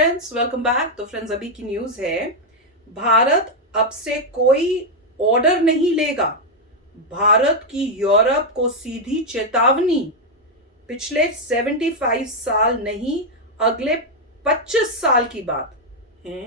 Friends, welcome back. तो friends, अभी की न्यूज है, भारत अब से कोई ऑर्डर नहीं लेगा। भारत की यूरोप को सीधी चेतावनी, पिछले 75 साल नहीं, अगले 25 साल की बात है।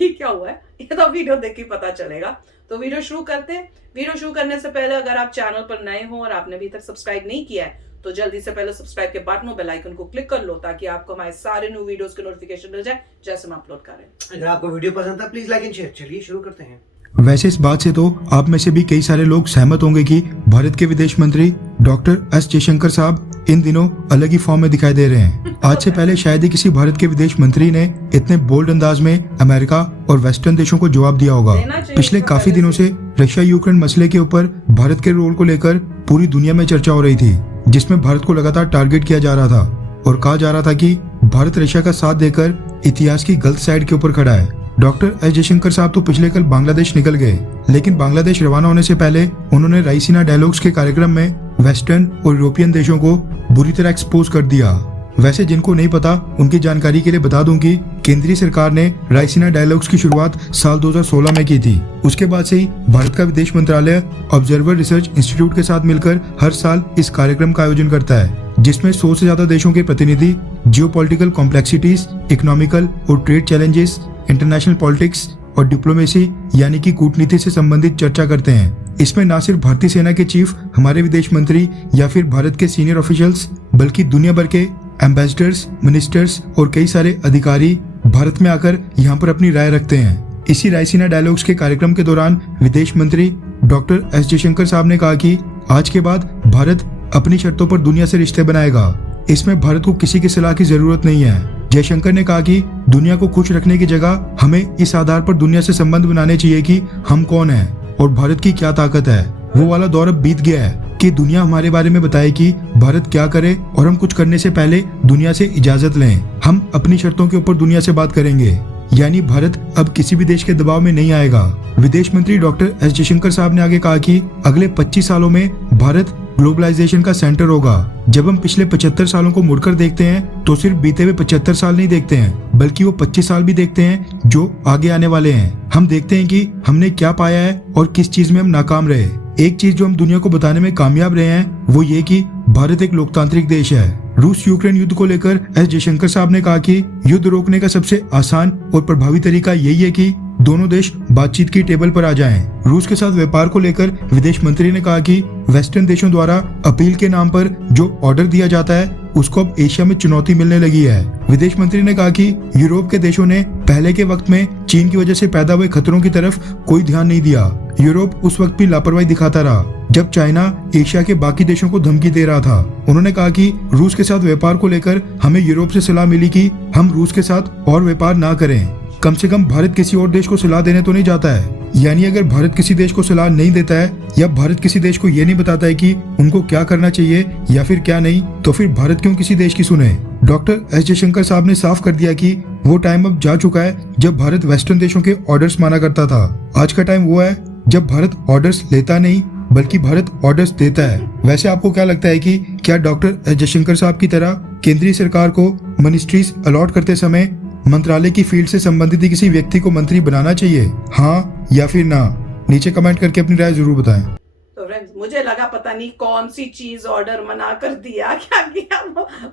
ये क्या हुआ है, ये तो वीडियो देख के पता चलेगा। तो वीडियो शुरू करते हैं। वीडियो शुरू करने से पहले अगर आप चैनल पर नए हो और आपने अभी तक सब्सक्राइब नहीं किया है तो जल्दी से पहले सब्सक्राइब के बटन और बेल आइकन को क्लिक कर लो ताकि आपको हमारे सारे न्यू वीडियोस के नोटिफिकेशन मिल जाए जैसे हम अपलोड करें। अगर आपको वीडियो पसंद था प्लीज लाइक एंड शेयर। चलिए शुरू करते हैं। वैसे इस बात से तो आप में से भी कई सारे लोग सहमत होंगे कि भारत के विदेश मंत्री डॉक्टर एस जयशंकर साहब इन दिनों अलग ही फॉर्म में दिखाई दे रहे हैं। आज से पहले शायद ही किसी भारत के विदेश मंत्री ने इतने बोल्ड अंदाज में अमेरिका और वेस्टर्न देशों को जवाब दिया होगा। पिछले काफी दिनों से रशिया यूक्रेन मसले के ऊपर भारत के रोल को लेकर पूरी दुनिया में चर्चा हो रही थी, जिसमें भारत को लगातार टारगेट किया जा रहा था और कहा जा रहा था कि भारत रशिया का साथ देकर इतिहास की गलत साइड के ऊपर खड़ा है। डॉक्टर एस जयशंकर साहब तो पिछले कल बांग्लादेश निकल गए, लेकिन बांग्लादेश रवाना होने से पहले उन्होंने रायसीना डायलॉग्स के कार्यक्रम में वेस्टर्न और यूरोपियन देशों को बुरी तरह एक्सपोज कर दिया। वैसे जिनको नहीं पता उनकी जानकारी के लिए बता दूं कि केंद्रीय सरकार ने रायसीना डायलॉग्स की शुरुआत साल 2016 में की थी। उसके बाद से ही भारत का विदेश मंत्रालय ऑब्जर्वर रिसर्च इंस्टीट्यूट के साथ मिलकर हर साल इस कार्यक्रम का आयोजन करता है, जिसमें 100 से ज्यादा देशों के प्रतिनिधि जियोपॉलिटिकल कॉम्प्लेक्सिटीज, इकोनॉमिकल और ट्रेड चैलेंजेस, इंटरनेशनल पॉलिटिक्स और डिप्लोमेसी यानी कि कूटनीति से संबंधित चर्चा करते हैं। इसमें न सिर्फ भारतीय सेना के चीफ, हमारे विदेश मंत्री या फिर भारत के सीनियर ऑफिशियल्स, बल्कि दुनिया भर के एम्बेसडर्स, मिनिस्टर्स और कई सारे अधिकारी भारत में आकर यहाँ पर अपनी राय रखते हैं। इसी रायसीना डायलॉग्स के कार्यक्रम के दौरान विदेश मंत्री डॉक्टर एस जयशंकर साहब ने कहा कि आज के बाद भारत अपनी शर्तों पर दुनिया से रिश्ते बनाएगा। इसमें भारत को किसी की सलाह की जरूरत नहीं है। जयशंकर ने कहा कि दुनिया को खुश रखने की जगह हमें इस आधार पर दुनिया से संबंध बनाने चाहिए कि हम कौन हैं और भारत की क्या ताकत है। वो वाला दौर अब बीत गया है कि दुनिया हमारे बारे में बताए कि भारत क्या करे और हम कुछ करने से पहले दुनिया से इजाजत लें। हम अपनी शर्तों के ऊपर दुनिया से बात करेंगे, यानी भारत अब किसी भी देश के दबाव में नहीं आएगा। विदेश मंत्री डॉक्टर एस जयशंकर साहब ने आगे कहा कि अगले 25 सालों में भारत ग्लोबलाइजेशन का सेंटर होगा। जब हम पिछले 75 सालों को मुड़कर देखते हैं तो सिर्फ बीते हुए 75 साल नहीं देखते हैं, बल्कि वो 25 साल भी देखते हैं जो आगे आने वाले हैं। हम देखते हैं कि हमने क्या पाया है और किस चीज में हम नाकाम रहे। एक चीज जो हम दुनिया को बताने में कामयाब रहे हैं वो ये कि भारत एक लोकतांत्रिक देश है। रूस यूक्रेन युद्ध को लेकर एस जयशंकर साहब ने कहा कि युद्ध रोकने का सबसे आसान और प्रभावी तरीका यही है कि दोनों देश बातचीत की टेबल पर आ जाएं। रूस के साथ व्यापार को लेकर विदेश मंत्री ने कहा कि वेस्टर्न देशों द्वारा अपील के नाम पर जो ऑर्डर दिया जाता है उसको अब एशिया में चुनौती मिलने लगी है। विदेश मंत्री ने कहा कि यूरोप के देशों ने पहले के वक्त में चीन की वजह से पैदा हुए खतरों की तरफ कोई ध्यान नहीं दिया। यूरोप उस वक्त भी लापरवाही दिखाता रहा जब चाइना एशिया के बाकी देशों को धमकी दे रहा था। उन्होंने कहा कि रूस के साथ व्यापार को लेकर हमें यूरोप से सलाह मिली कि हम रूस के साथ और व्यापार ना करें। कम से कम भारत किसी और देश को सलाह देने तो नहीं जाता है। यानी अगर भारत किसी देश को सलाह नहीं देता है या भारत किसी देश को ये नहीं बताता है कि उनको क्या करना चाहिए या फिर क्या नहीं, तो फिर भारत क्यों किसी देश की सुने। डॉक्टर एस जयशंकर साहब ने साफ कर दिया कि वो टाइम अब जा चुका है जब भारत वेस्टर्न देशों के ऑर्डर्स माना करता था। आज का टाइम वो है जब भारत ऑर्डर्स लेता नहीं बल्कि भारत ऑर्डर्स देता है। वैसे आपको क्या लगता है कि क्या डॉक्टर एस जयशंकर साहब की तरह केंद्रीय सरकार को मिनिस्ट्रीज अलॉट करते समय मंत्रालय की फील्ड से संबंधित किसी व्यक्ति को मंत्री बनाना चाहिए, हाँ या फिर ना? नीचे कमेंट करके अपनी राय जरूर बताएं। तो फ्रेंड्स, मुझे लगा पता नहीं कौन सी चीज ऑर्डर मना कर दिया, क्या किया,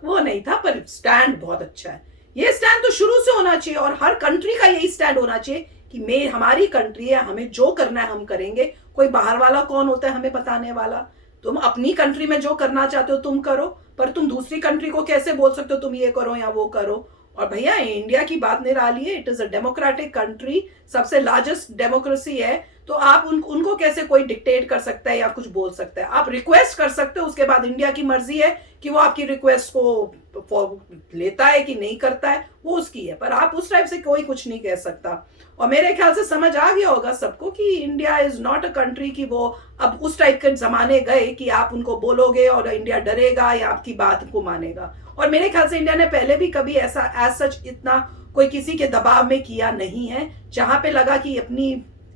वो नहीं था, पर स्टैंड बहुत अच्छा है। ये स्टैंड तो शुरू से होना चाहिए और हर कंट्री का यही स्टैंड होना चाहिए कि हमारी कंट्री है, हमें जो करना है हम करेंगे। कोई बाहर वाला कौन होता है हमें बताने वाला? तुम अपनी कंट्री में जो करना चाहते हो तुम करो, पर तुम दूसरी कंट्री को कैसे बोल सकते हो तुम ये करो या वो करो? और भैया इंडिया की बात निराली है, it is a democratic country, सबसे लार्जेस्ट डेमोक्रेसी है। तो आप उनको कैसे कोई डिक्टेट कर सकता है या कुछ बोल सकता है? आप रिक्वेस्ट कर सकते हो, उसके बाद इंडिया की मर्जी है कि वो आपकी रिक्वेस्ट को लेता है कि नहीं करता है, वो उसकी है। पर आप उस टाइप से कोई कुछ नहीं कह सकता। और मेरे ख्याल से समझ आ गया होगा सबको कि India is not a country की वो अब उस टाइप के जमाने गए कि आप उनको बोलोगे और इंडिया डरेगा या आपकी बात को मानेगा। और मेरे ख्याल से इंडिया ने पहले भी कभी ऐसा एज सच इतना कोई किसी के दबाव में किया नहीं है। जहां पे लगा कि अपनी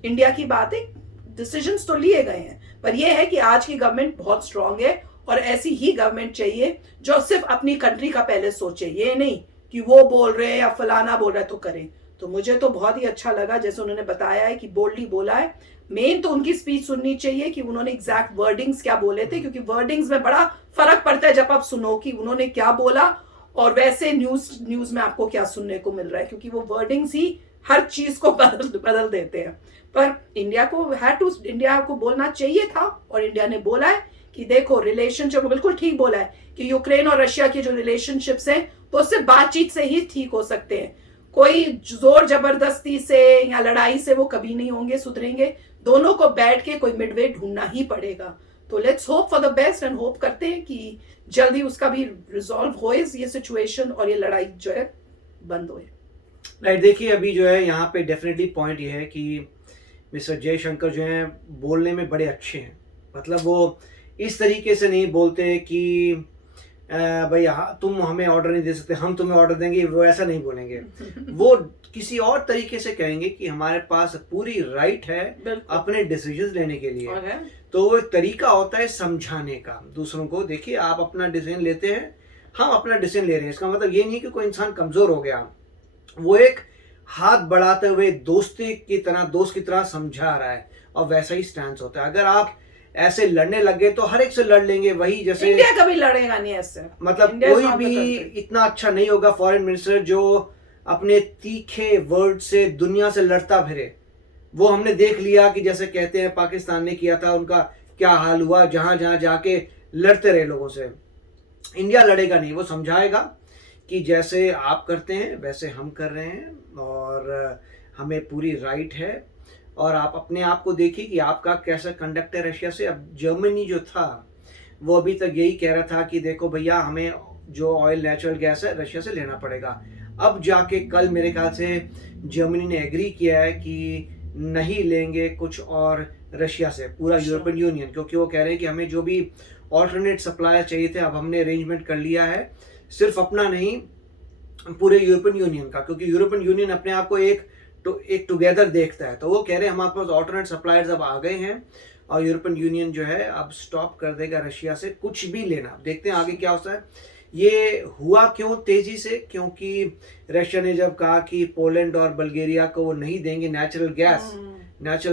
इंडिया की बात है, डिसीजंस तो लिए गए हैं, पर यह है कि आज की गवर्नमेंट बहुत स्ट्रांग है और ऐसी ही गवर्नमेंट चाहिए जो सिर्फ अपनी कंट्री का पहले सोचे। ये नहीं कि वो बोल रहे हैं या फलाना बोल रहा है तो करें। तो मुझे तो बहुत ही अच्छा लगा जैसे उन्होंने बताया है कि बोल्डली बोला है। मेन तो उनकी स्पीच सुननी चाहिए कि उन्होंने एग्जैक्ट वर्डिंग्स क्या बोले थे, क्योंकि वर्डिंग्स में बड़ा फर्क पड़ता है जब आप सुनो कि उन्होंने क्या बोला और वैसे न्यूज में आपको क्या सुनने को मिल रहा है, क्योंकि वो वर्डिंग्स ही हर चीज को बदल देते हैं। पर इंडिया को बोलना चाहिए था और इंडिया ने बोला है कि देखो रिलेशनशिप, बिल्कुल ठीक बोला है कि यूक्रेन और रशिया के जो रिलेशनशिप्स हैं वो सिर्फ बातचीत से ही ठीक हो सकते हैं। कोई जोर जबरदस्ती से या लड़ाई से वो कभी नहीं होंगे, सुधरेंगे। दोनों को बैठ के कोई मिडवे ढूंढना ही पड़ेगा। तो let's hope for the best and hope करते हैं कि जल्दी उसका भी रिजॉल्व होए ये सिचुएशन और ये लड़ाई जो है बंद होए। राइट, देखिए अभी जो है यहाँ पे डेफिनेटली पॉइंट ये है कि मिस्टर जयशंकर जो हैं बोलने में बड़े अच्छे हैं। मतलब वो इस तरीके से नहीं बोलते कि भाई तुम हमें ऑर्डर नहीं दे सकते, हम तुम्हें ऑर्डर देंगे, वो ऐसा नहीं बोलेंगे। वो किसी और तरीके से कहेंगे कि हमारे पास पूरी राइट है अपने डिसीजन लेने के लिए। तो वो एक तरीका होता है समझाने का दूसरों को। देखिए आप अपना डिसीजन लेते हैं, हम अपना डिसीजन ले रहे हैं, इसका मतलब ये नहीं कि कोई इंसान कमजोर हो गया। वो एक हाथ बढ़ाते हुए दोस्त की तरह समझा रहा है और वैसा ही स्टैंड होता है। अगर आप ऐसे लड़ने लगे तो हर एक से लड़ लेंगे, वही जैसे इंडिया कभी लड़ेगा नहीं ऐसे। मतलब कोई भी इतना अच्छा नहीं होगा फॉरेन मिनिस्टर जो अपने तीखे वर्ड से दुनिया से लड़ता फिरे। वो हमने देख लिया कि जैसे कहते हैं पाकिस्तान ने किया था, उनका क्या हाल हुआ, जहां जहां जाके लड़ते रहे लोगों से। इंडिया लड़ेगा नहीं, वो समझाएगा कि जैसे आप करते हैं वैसे हम कर रहे हैं और हमें पूरी राइट है। और आप अपने आप को देखिए कि आपका कैसा कंडक्ट है रशिया से। अब जर्मनी जो था वो अभी तक यही कह रहा था कि देखो भैया हमें जो ऑयल नेचुरल गैस है रशिया से लेना पड़ेगा। अब जाके कल मेरे ख्याल से जर्मनी ने एग्री किया है कि नहीं लेंगे कुछ और रशिया से, पूरा यूरोपियन यूनियन, क्योंकि वो कह रहे हैं कि हमें जो भी ऑल्टरनेट सप्लाई चाहिए थे अब हमने अरेंजमेंट कर लिया है, सिर्फ अपना नहीं पूरे यूरोपियन यूनियन का, क्योंकि यूरोपियन यूनियन अपने आप को एक टुगेदर देखता है। तो वो कह रहे हैं हमारे पास ऑल्टरनेट सप्लायर्स अब आ गए हैं और यूरोपियन यूनियन जो है अब स्टॉप कर देगा रशिया से कुछ भी लेना। देखते हैं आगे क्या होता है। ये हुआ क्यों तेजी से, क्योंकि रशिया ने जब कहा कि पोलैंड और बल्गेरिया को वो नहीं देंगे नेचुरल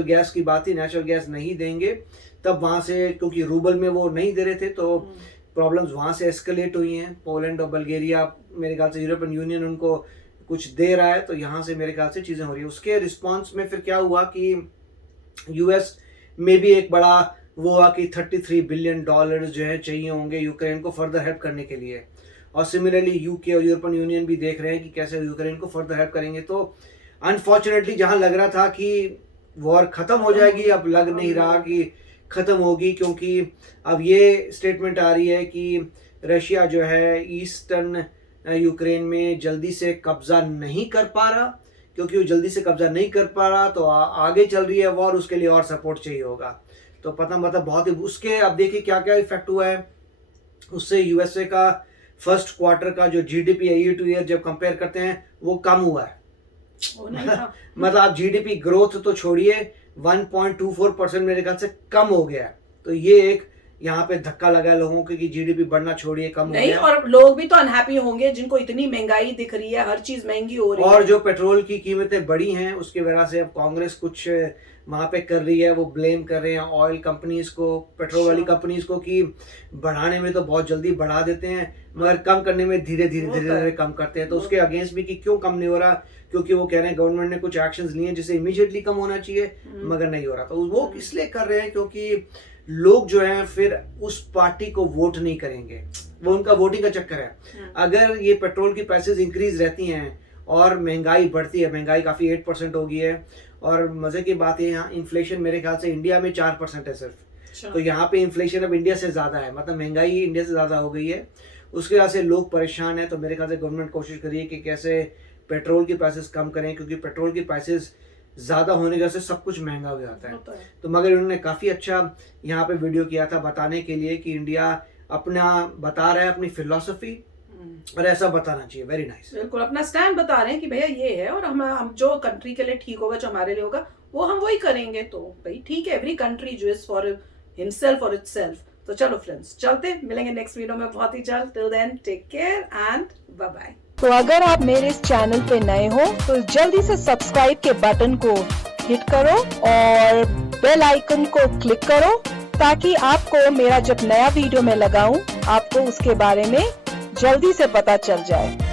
गैस की बात थी, नेचुरल गैस नहीं देंगे, तब वहां से क्योंकि रूबल में वो नहीं दे रहे थे तो प्रॉब्लम्स वहां से एस्केलेट हुई हैं। पोलैंड और बल्गेरिया मेरे ख्याल से यूरोपियन यूनियन उनको कुछ दे रहा है, तो यहाँ से मेरे ख्याल से चीज़ें हो रही है। उसके रिस्पांस में फिर क्या हुआ कि यूएस में भी एक बड़ा वो हुआ कि $33 बिलियन जो है चाहिए होंगे यूक्रेन को फर्दर हेल्प करने के लिए। और सिमिलरली यूके और यूरोपियन यूनियन भी देख रहे हैं कि कैसे यूक्रेन को फर्दर हेल्प करेंगे। तो अनफॉर्चुनेटली जहाँ लग रहा था कि वॉर खत्म हो जाएगी, अब लग नहीं रहा कि खत्म होगी, क्योंकि अब ये स्टेटमेंट आ रही है कि रशिया जो है ईस्टर्न यूक्रेन में जल्दी से कब्जा नहीं कर पा रहा। क्योंकि वो जल्दी से कब्जा नहीं कर पा रहा तो आगे चल रही है वॉर, उसके लिए और सपोर्ट चाहिए होगा। तो पता मतलब बहुत ही उसके अब देखिए क्या क्या इफेक्ट हुआ है। उससे यूएसए का फर्स्ट क्वार्टर का जो जीडीपी है ईयर टू ईयर जब कंपेयर करते हैं वो कम हुआ है। मतलब आप जीडीपी ग्रोथ तो छोड़िए 1.24% मेरे ख्याल से कम हो गया है। तो ये एक यहाँ पे धक्का लगा है लोगों के कि जीडीपी बढ़ना छोड़िए कम हो गया। और लोग भी तो अनहैप्पी होंगे जिनको इतनी महंगाई दिख रही है, हर चीज महंगी हो रही है। और जो पेट्रोल की कीमतें बढ़ी हैं उसकी वजह से अब कांग्रेस कुछ वहां पे कर रही है, वो ब्लेम कर रहे हैं ऑयल कंपनीज को, पेट्रोल वाली कंपनीज को कि बढ़ाने में तो बहुत जल्दी बढ़ा देते हैं मगर कम करने में धीरे धीरे कम करते हैं। तो उसके अगेंस्ट भी कि क्यों कम नहीं हो रहा, क्योंकि वो कह रहे हैं गवर्नमेंट ने कुछ एक्शंस लिए जिससे इमीडिएटली कम होना चाहिए मगर नहीं हो रहा। तो वो इसलिए कर रहे हैं क्योंकि लोग जो हैं फिर उस पार्टी को वोट नहीं करेंगे, वो उनका वोटिंग का चक्कर है। अगर ये पेट्रोल की प्राइसेस इंक्रीज रहती हैं और महंगाई बढ़ती है, महंगाई काफ़ी 8% हो गई है और मज़े की बात है यहाँ इन्फ्लेशन मेरे ख्याल से इंडिया में 4% है सिर्फ। तो यहाँ पे इन्फ्लेशन अब इंडिया से ज़्यादा है, मतलब महंगाई इंडिया से ज़्यादा हो गई है। उसके वजह से लोग परेशान हैं। तो मेरे ख्याल से गवर्नमेंट कोशिश करिए कि कैसे पेट्रोल की प्राइसेस कम करें, क्योंकि पेट्रोल की प्राइसेस ज़्यादा होने की वजह से सब कुछ महंगा हो जाता है। तो मगर उन्होंने काफ़ी अच्छा यहाँ पे वीडियो किया था बताने के लिए कि इंडिया अपना बता रहा है अपनी फिलॉसफी और ऐसा बताना चाहिए। Very nice. बिल्कुल अपना स्टैंड बता रहे हैं कि भैया ये है और हम जो कंट्री के लिए ठीक होगा, जो हमारे लिए होगा वो हम वही करेंगे। तो भाई ठीक है, एवरी कंट्री जो इज फॉर हिमसेल्फ और इटसेल्फ। तो चलो फ्रेंड्स चलते, मिलेंगे नेक्स्ट वीडियो में बहुत ही जल्द। Till then take care and bye bye. तो अगर आप मेरे इस चैनल पे नए हो तो जल्दी से सब्सक्राइब के बटन को हिट करो और बेल आइकन को क्लिक करो ताकि आपको मेरा जब नया वीडियो मैं लगाऊं आपको उसके बारे में जल्दी से पता चल जाए।